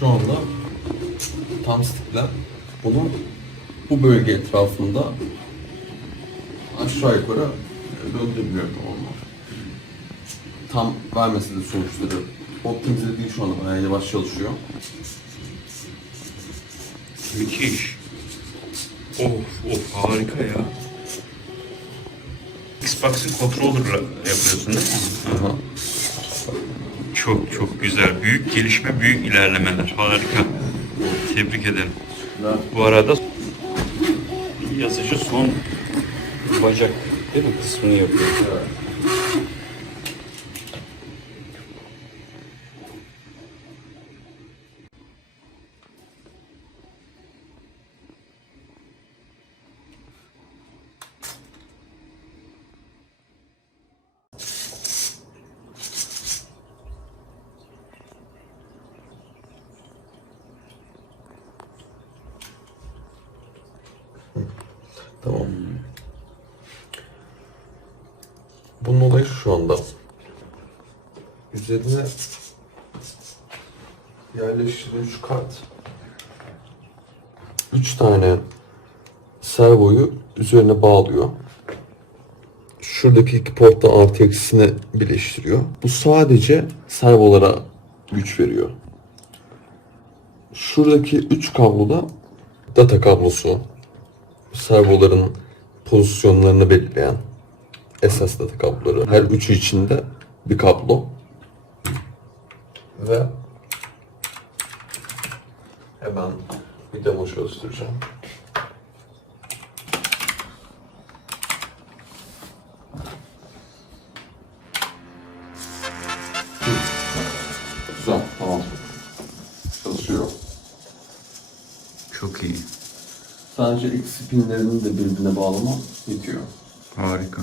Şu anda tam stickler bunu bu bölge etrafında aşağı yukarı döndürülüyor tamamlar. Tam vermesi de sonuçları optimize değil şu anda bayağı yavaş çalışıyor. Müthiş. Of of harika ya. Xbox'ın controller'la yapıyorsun değil mi? Aha. Çok çok güzel. Büyük gelişme, büyük ilerlemeler. Harika. Tebrik ederim. Bu arada yazıcı son bacak değil mi kısmını yapıyor. Tamam. Bunun olayı şu anda. Üzerine yerleştirilmiş kart. Üç tane servoyu üzerine bağlıyor. Şuradaki iki portta artı eksisini birleştiriyor. Bu sadece servolara güç veriyor. Şuradaki üç kabloda data kablosu, servoların pozisyonlarını belirleyen esas data kabloları. Her üçü içinde bir kablo. Ve hemen bir demo çalıştıracağım. Güzel, tamam. Çalışıyor. Çok iyi. Sadece ilk spinlerini de birbirine bağlama yetiyor. Harika.